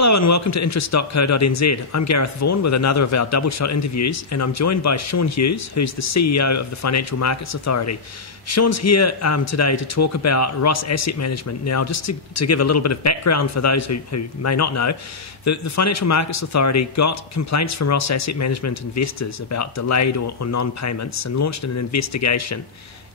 Hello and welcome to interest.co.nz. I'm Gareth Vaughan with another of our double shot interviews, and I'm joined by Sean Hughes, who's the CEO of the Financial Markets Authority. Sean's here today to talk about Ross Asset Management. Now, just to give a little bit of background for those who may not know, the Financial Markets Authority got complaints from Ross Asset Management investors about delayed or non-payments and launched an investigation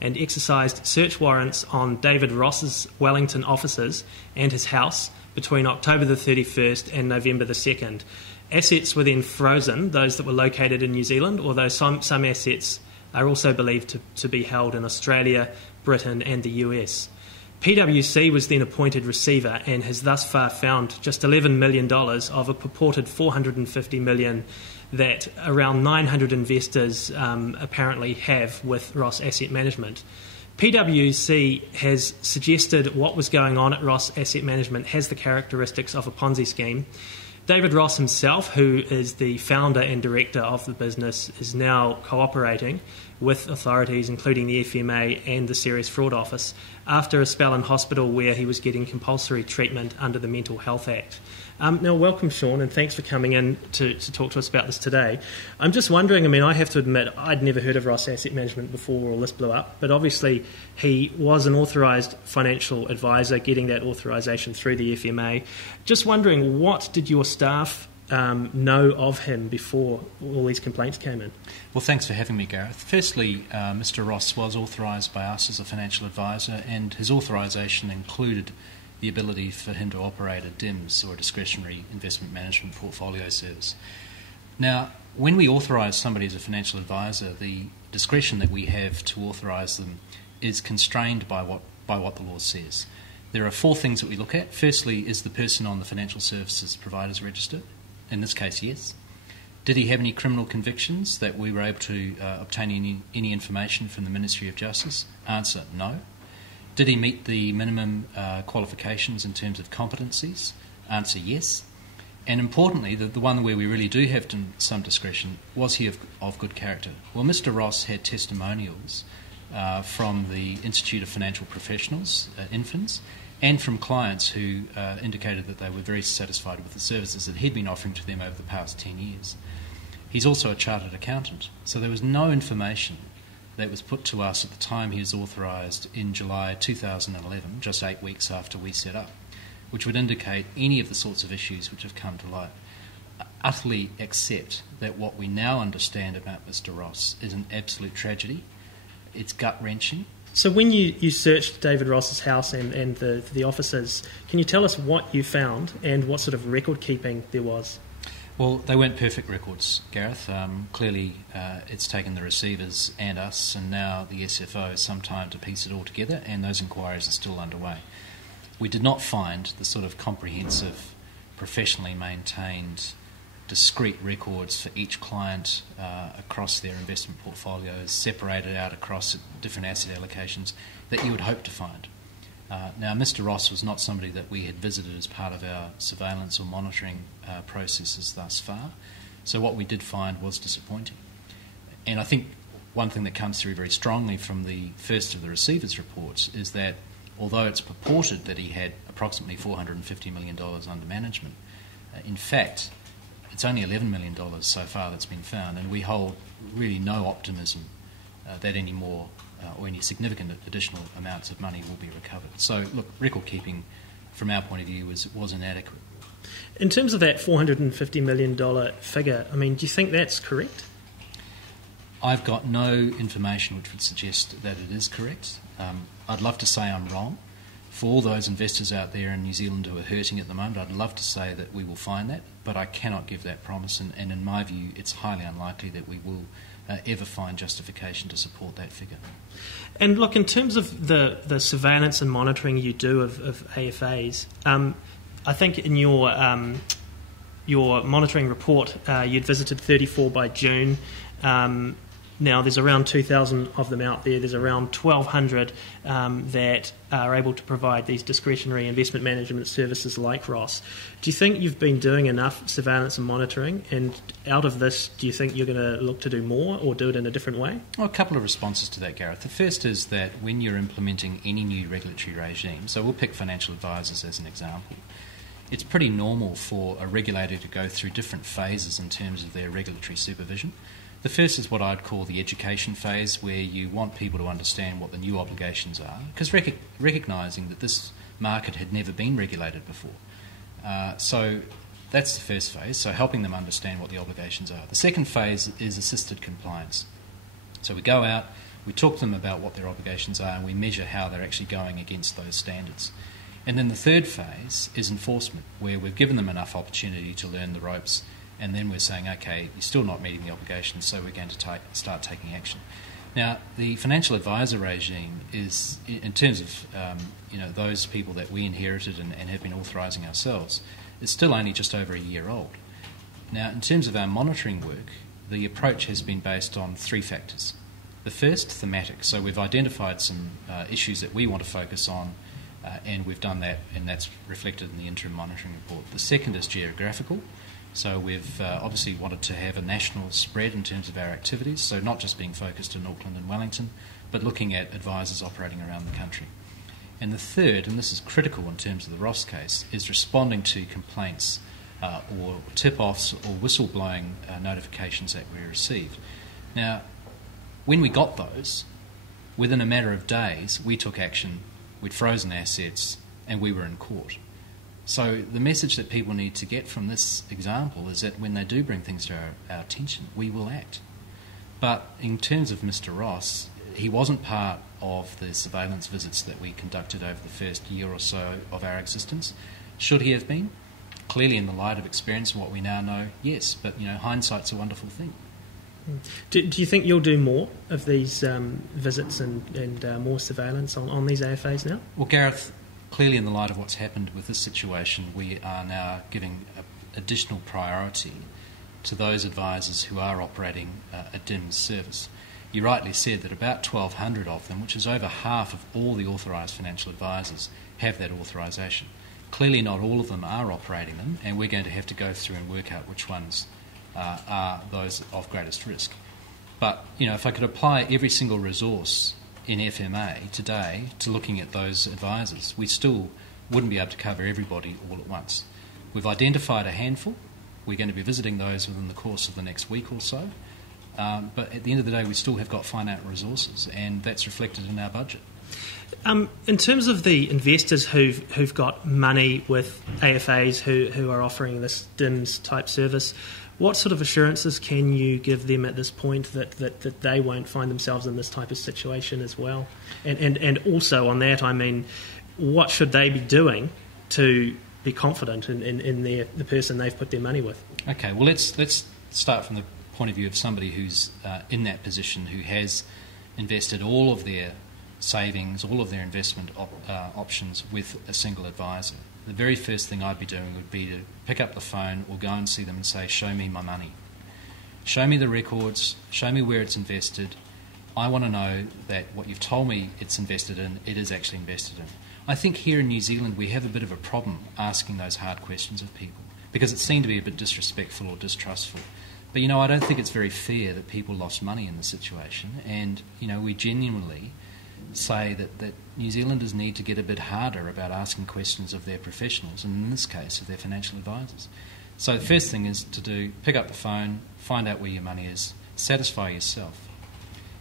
and exercised search warrants on David Ross's Wellington offices and his house between October the 31st and November the 2nd. Assets were then frozen, those that were located in New Zealand, although some assets are also believed to be held in Australia, Britain and the US. PwC was then appointed receiver and has thus far found just $11 million of a purported $450 million that around 900 investors apparently have with Ross Asset Management. PwC has suggested what was going on at Ross Asset Management has the characteristics of a Ponzi scheme. David Ross himself, who is the founder and director of the business, is now cooperating with authorities, including the FMA and the Serious Fraud Office, after a spell in hospital where he was getting compulsory treatment under the Mental Health Act. Now, welcome, Sean, and thanks for coming in to talk to us about this today. I'm just wondering, I have to admit, I'd never heard of Ross Asset Management before all this blew up, but obviously he was an authorised financial advisor, getting that authorisation through the FMA. Just wondering, what did your staff know of him before all these complaints came in? Well, thanks for having me, Gareth. Firstly, Mr. Ross was authorised by us as a financial advisor, and his authorisation included the ability for him to operate a DIMS, or a discretionary investment management portfolio service. Now, when we authorise somebody as a financial advisor, the discretion that we have to authorise them is constrained by what the law says. There are four things that we look at. Firstly, is the person on the financial services providers register? In this case, yes. Did he have any criminal convictions that we were able to obtain any information from the Ministry of Justice? Answer, no. Did he meet the minimum qualifications in terms of competencies? Answer, yes. And importantly, the one where we really do have some discretion, was he of good character? Well, Mr. Ross had testimonials from the Institute of Financial Professionals, INFINS, and from clients who indicated that they were very satisfied with the services that he'd been offering to them over the past 10 years. He's also a chartered accountant, so there was no information that was put to us at the time he was authorised in July 2011, just 8 weeks after we set up, which would indicate any of the sorts of issues which have come to light. Utterly accept that what we now understand about Mr. Ross is an absolute tragedy. It's gut-wrenching. So when you searched David Ross's house and the offices, can you tell us what you found and what sort of record keeping there was? Well, they weren't perfect records, Gareth. Clearly, it's taken the receivers and us, and now the SFO, some time to piece it all together, and those inquiries are still underway. We did not find the sort of comprehensive, professionally maintained, discrete records for each client across their investment portfolios, separated out across different asset allocations, that you would hope to find. Now, Mr. Ross was not somebody that we had visited as part of our surveillance or monitoring processes thus far, so what we did find was disappointing. And I think one thing that comes through very strongly from the first of the receivers' reports is that although it's purported that he had approximately $450 million under management, in fact, it's only $11 million so far that's been found, and we hold really no optimism that any more or any significant additional amounts of money will be recovered. So, look, record keeping from our point of view was inadequate. In terms of that $450 million figure, do you think that's correct? I've got no information which would suggest that it is correct. I'd love to say I'm wrong. For all those investors out there in New Zealand who are hurting at the moment, I'd love to say that we will find that, but I cannot give that promise, and in my view, it's highly unlikely that we will ever find justification to support that figure. And look, in terms of the surveillance and monitoring you do of AFAs, I think in your monitoring report you'd visited 34 by June. Now there's around 2,000 of them out there. There's around 1,200 that are able to provide these discretionary investment management services like Ross. Do you think you've been doing enough surveillance and monitoring? And out of this, do you think you're going to look to do more or do it in a different way? Well, a couple of responses to that, Gareth. The first is that when you're implementing any new regulatory regime, so we'll pick financial advisors as an example, it's pretty normal for a regulator to go through different phases in terms of their regulatory supervision. The first is what I'd call the education phase, where you want people to understand what the new obligations are, because recognising that this market had never been regulated before. So that's the first phase, so helping them understand what the obligations are. The second phase is assisted compliance. So we go out, we talk to them about what their obligations are, and we measure how they're actually going against those standards. And then the third phase is enforcement, where we've given them enough opportunity to learn the ropes, and then we're saying, okay, you're still not meeting the obligations, so we're going to start taking action. Now, the financial advisor regime is, in terms of those people that we inherited and have been authorising ourselves, is still only just over a year old. Now, in terms of our monitoring work, the approach has been based on three factors. The first, thematic. So we've identified some issues that we want to focus on, and we've done that, and that's reflected in the interim monitoring report. The second is geographical. So we've obviously wanted to have a national spread in terms of our activities, so not just being focused in Auckland and Wellington, but looking at advisors operating around the country. And the third, and this is critical in terms of the Ross case, is responding to complaints or tip-offs or whistleblowing notifications that we received. Now, when we got those, within a matter of days, we took action, we'd frozen assets, and we were in court. So the message that people need to get from this example is that when they do bring things to our attention, we will act. But in terms of Mr. Ross, he wasn't part of the surveillance visits that we conducted over the first year or so of our existence. Should he have been? Clearly, in the light of experience and what we now know, yes. But, hindsight's a wonderful thing. Do you think you'll do more of these visits and more surveillance on these AFAs now? Well, Gareth, clearly in the light of what's happened with this situation, we are now giving additional priority to those advisors who are operating a DIMS service. You rightly said that about 1,200 of them, which is over half of all the authorised financial advisors, have that authorisation. Clearly not all of them are operating them, and we're going to have to go through and work out which ones are those of greatest risk. But, if I could apply every single resource in FMA today to looking at those advisors, we still wouldn't be able to cover everybody all at once. We've identified a handful. We're going to be visiting those within the course of the next week or so. But at the end of the day, we still have got finite resources, and that's reflected in our budget. In terms of the investors who've got money with AFAs who are offering this DIMS type service, what sort of assurances can you give them at this point that they won't find themselves in this type of situation as well? And also on that, I mean, what should they be doing to be confident in the person they've put their money with? Okay, well, let's start from the point of view of somebody who's in that position, who has invested all of their savings, all of their investment options with a single advisor. The very first thing I'd be doing would be to pick up the phone or go and see them and say, show me my money. Show me the records, show me where it's invested. I want to know that what you've told me it's invested in, it is actually invested in. I think here in New Zealand we have a bit of a problem asking those hard questions of people because it seemed to be a bit disrespectful or distrustful. But, I don't think it's very fair that people lost money in the situation, and, we genuinely say that New Zealanders need to get a bit harder about asking questions of their professionals, and in this case of their financial advisors. So the first thing is to pick up the phone, find out where your money is, satisfy yourself.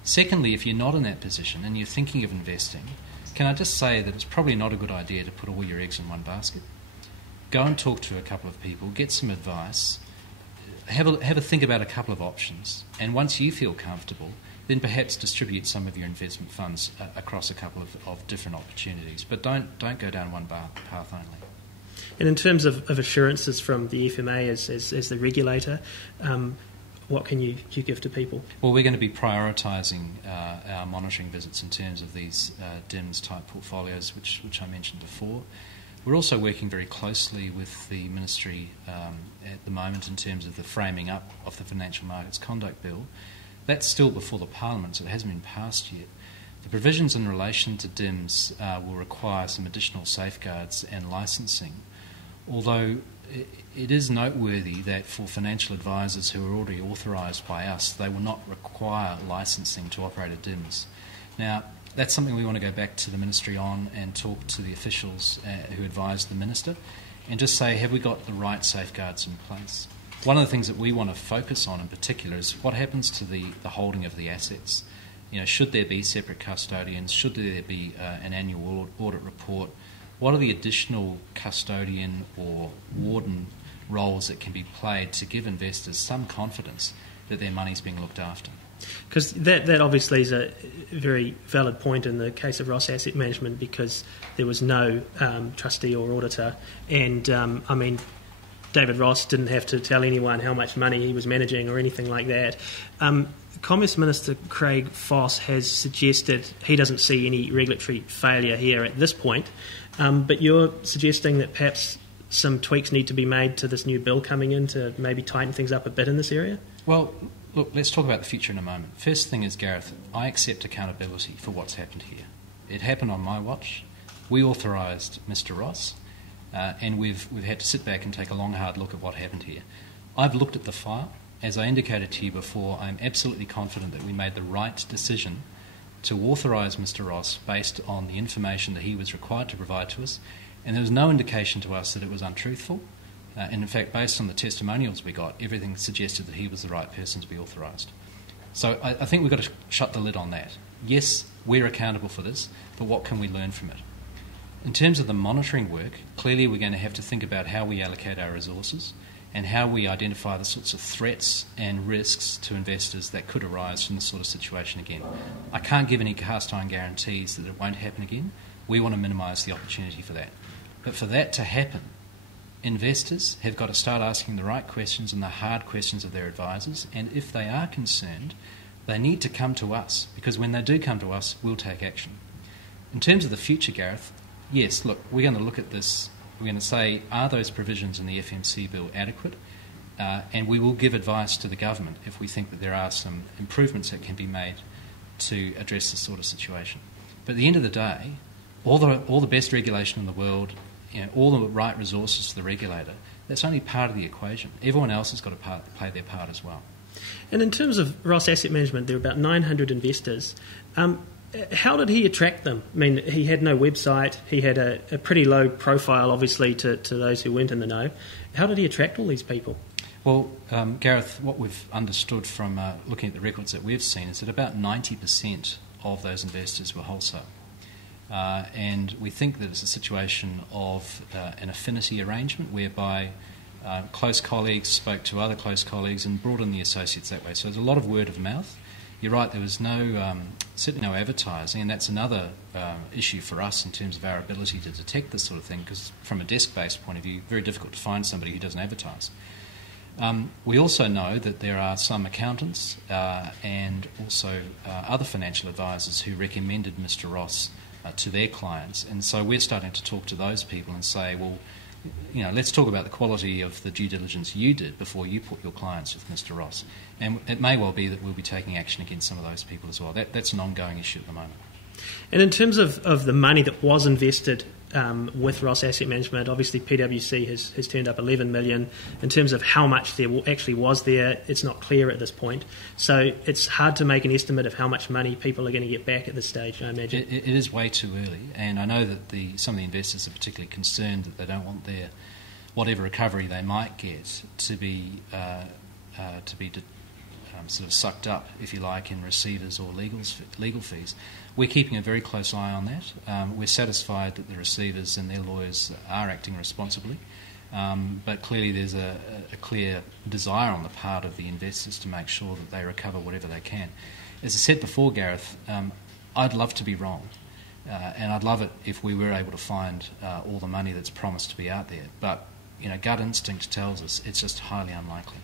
Secondly, if you're not in that position and you're thinking of investing, can I just say that it's probably not a good idea to put all your eggs in one basket. Go and talk to a couple of people, get some advice, have a think about a couple of options, and once you feel comfortable, then perhaps distribute some of your investment funds across a couple of different opportunities. But don't go down one path only. And in terms of assurances from the FMA as the regulator, what can you give to people? Well, we're going to be prioritising our monitoring visits in terms of these DIMS-type portfolios, which I mentioned before. We're also working very closely with the Ministry at the moment in terms of the framing up of the Financial Markets Conduct Bill. That's still before the Parliament, so it hasn't been passed yet. The provisions in relation to DIMS will require some additional safeguards and licensing, although it is noteworthy that for financial advisors who are already authorised by us, they will not require licensing to operate a DIMS. Now, that's something we want to go back to the Ministry on and talk to the officials who advise the Minister. and just say, have we got the right safeguards in place? One of the things that we want to focus on in particular is what happens to the holding of the assets. Should there be separate custodians? Should there be an annual audit report? What are the additional custodian or warden roles that can be played to give investors some confidence that their money's being looked after? Because that obviously is a very valid point in the case of Ross Asset Management, because there was no trustee or auditor, and David Ross didn't have to tell anyone how much money he was managing or anything like that. Commerce Minister Craig Foss has suggested he doesn't see any regulatory failure here at this point, but you're suggesting that perhaps some tweaks need to be made to this new bill coming in to maybe tighten things up a bit in this area? Well, look, let's talk about the future in a moment. First thing is, Gareth, I accept accountability for what's happened here. It happened on my watch. We authorised Mr Ross, and we've had to sit back and take a long, hard look at what happened here. I've looked at the file. As I indicated to you before, I'm absolutely confident that we made the right decision to authorise Mr Ross based on the information that he was required to provide to us, and there was no indication to us that it was untruthful. And in fact, based on the testimonials we got, everything suggested that he was the right person to be authorised. So I think we've got to shut the lid on that. Yes, we're accountable for this, but what can we learn from it? In terms of the monitoring work, clearly we're going to have to think about how we allocate our resources and how we identify the sorts of threats and risks to investors that could arise from this sort of situation again. I can't give any cast iron guarantees that it won't happen again. We want to minimise the opportunity for that. But for that to happen, investors have got to start asking the right questions and the hard questions of their advisors, and if they are concerned, they need to come to us, because when they do come to us, we'll take action. In terms of the future, Gareth, yes, look, we're going to look at this. We're going to say, are those provisions in the FMC bill adequate? And we will give advice to the government if we think that there are some improvements that can be made to address this sort of situation. But at the end of the day, all the best regulation in the world, all the right resources to the regulator, that's only part of the equation. Everyone else has got to play their part as well. And in terms of Ross Asset Management, there are about 900 investors. How did he attract them? I mean, he had no website. He had a pretty low profile, obviously, to those who weren't in the know. How did he attract all these people? Well, Gareth, what we've understood from looking at the records that we've seen is that about 90% of those investors were wholesale. And we think that it's a situation of an affinity arrangement whereby close colleagues spoke to other close colleagues and brought in the associates that way. So there's a lot of word of mouth. You're right, there was certainly no advertising, and that's another issue for us in terms of our ability to detect this sort of thing, because from a desk-based point of view, very difficult to find somebody who doesn't advertise. We also know that there are some accountants and also other financial advisors who recommended Mr Ross to their clients, and so we're starting to talk to those people and say, well, let's talk about the quality of the due diligence you did before you put your clients with Mr Ross. And it may well be that we'll be taking action against some of those people as well. That's an ongoing issue at the moment. And in terms of the money that was invested with Ross Asset Management, obviously PwC has turned up $11 million. In terms of how much there actually was there, it's not clear at this point. So it's hard to make an estimate of how much money people are going to get back at this stage, I imagine. It is way too early, and I know that some of the investors are particularly concerned that they don't want their whatever recovery they might get to be sort of sucked up, if you like, in receivers or legal fees. We're keeping a very close eye on that. We're satisfied that the receivers and their lawyers are acting responsibly, but clearly there's a clear desire on the part of the investors to make sure that they recover whatever they can. As I said before, Gareth, I'd love to be wrong, and I'd love it if we were able to find all the money that's promised to be out there, but gut instinct tells us it's just highly unlikely.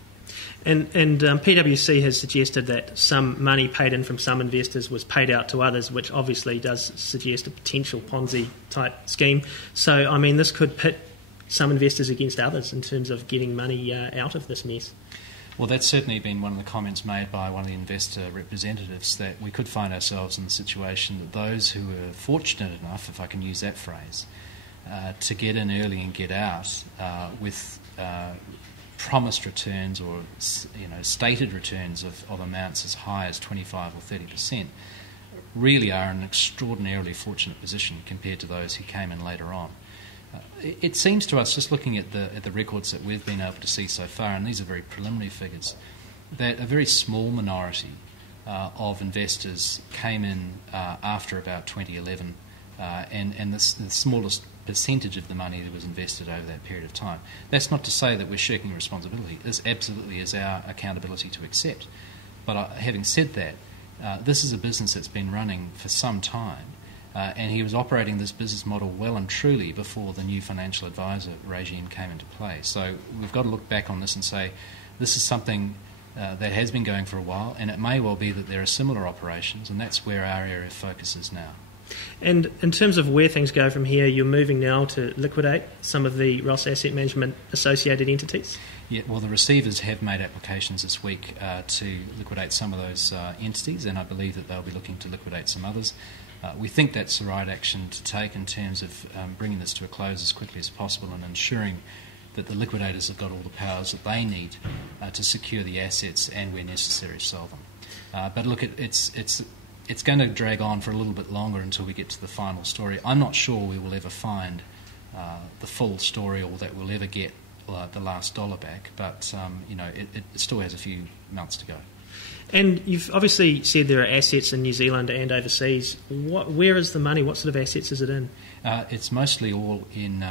And PwC has suggested that some money paid in from some investors was paid out to others, which obviously does suggest a potential Ponzi-type scheme. So, I mean, this could pit some investors against others in terms of getting money out of this mess. Well, that's certainly been one of the comments made by one of the investor representatives, that we could find ourselves in the situation that those who were fortunate enough, if I can use that phrase, to get in early and get out with promised returns or stated returns of amounts as high as 25 or 30% really are in an extraordinarily fortunate position compared to those who came in later on. It seems to us, just looking at the records that we've been able to see so far, and these are very preliminary figures, that a very small minority of investors came in after about 2011, and the smallest percentage of the money that was invested over that period of time. That's not to say that we're shirking responsibility. This absolutely is our accountability to accept. But having said that, this is a business that's been running for some time, and he was operating this business model well and truly before the new financial advisor regime came into play. So we've got to look back on this and say this is something that has been going for a while, and it may well be that there are similar operations, and that's where our area of focus is now. And in terms of where things go from here, you're moving now to liquidate some of the Ross Asset Management associated entities? Yeah, well, the receivers have made applications this week to liquidate some of those entities, and I believe that they'll be looking to liquidate some others. We think that's the right action to take in terms of bringing this to a close as quickly as possible and ensuring that the liquidators have got all the powers that they need to secure the assets and, where necessary, sell them. But look, it's going to drag on for a little bit longer until we get to the final story. I'm not sure we will ever find the full story or that we'll ever get the last dollar back, but it still has a few months to go. And you've obviously said there are assets in New Zealand and overseas. Where is the money? What sort of assets is it in? It's mostly all in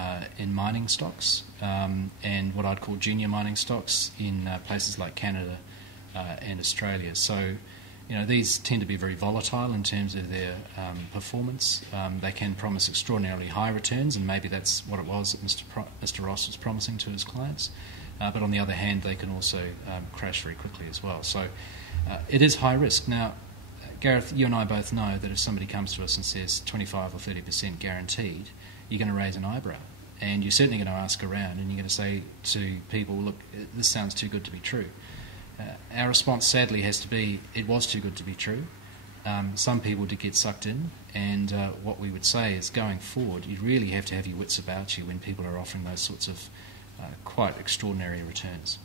mining stocks and what I'd call junior mining stocks in places like Canada and Australia. So, these tend to be very volatile in terms of their performance. They can promise extraordinarily high returns, and maybe that's what it was that Mr. Ross was promising to his clients. But on the other hand, they can also crash very quickly as well. So it is high risk. Now, Gareth, you and I both know that if somebody comes to us and says 25 or 30% guaranteed, you're going to raise an eyebrow. And you're certainly going to ask around, and you're going to say to people, look, this sounds too good to be true. Our response, sadly, has to be, it was too good to be true. Some people did get sucked in, and what we would say is, going forward, you really have to have your wits about you when people are offering those sorts of quite extraordinary returns.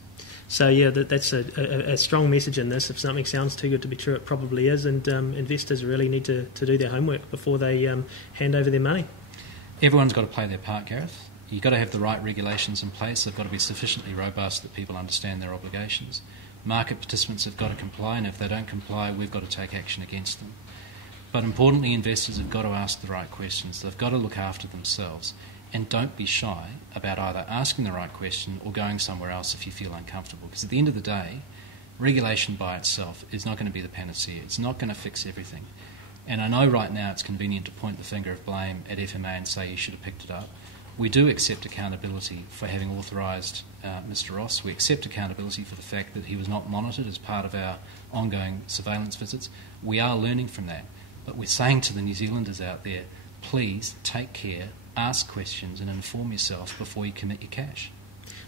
So, yeah, that's a strong message in this. If something sounds too good to be true, it probably is, and investors really need to do their homework before they hand over their money. Everyone's got to play their part, Gareth. You've got to have the right regulations in place. They've got to be sufficiently robust that people understand their obligations. Market participants have got to comply, and if they don't comply, we've got to take action against them. But importantly, investors have got to ask the right questions. They've got to look after themselves, and don't be shy about either asking the right question or going somewhere else if you feel uncomfortable. Because at the end of the day, regulation by itself is not going to be the panacea. It's not going to fix everything. And I know right now it's convenient to point the finger of blame at FMA and say you should have picked it up. We do accept accountability for having authorised Mr. Ross. We accept accountability for the fact that he was not monitored as part of our ongoing surveillance visits. We are learning from that. But we're saying to the New Zealanders out there, please take care, ask questions and inform yourself before you commit your cash.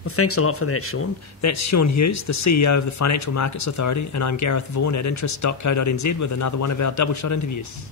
Well, thanks a lot for that, Sean. That's Sean Hughes, the CEO of the Financial Markets Authority, and I'm Gareth Vaughan at interest.co.nz with another one of our double shot interviews.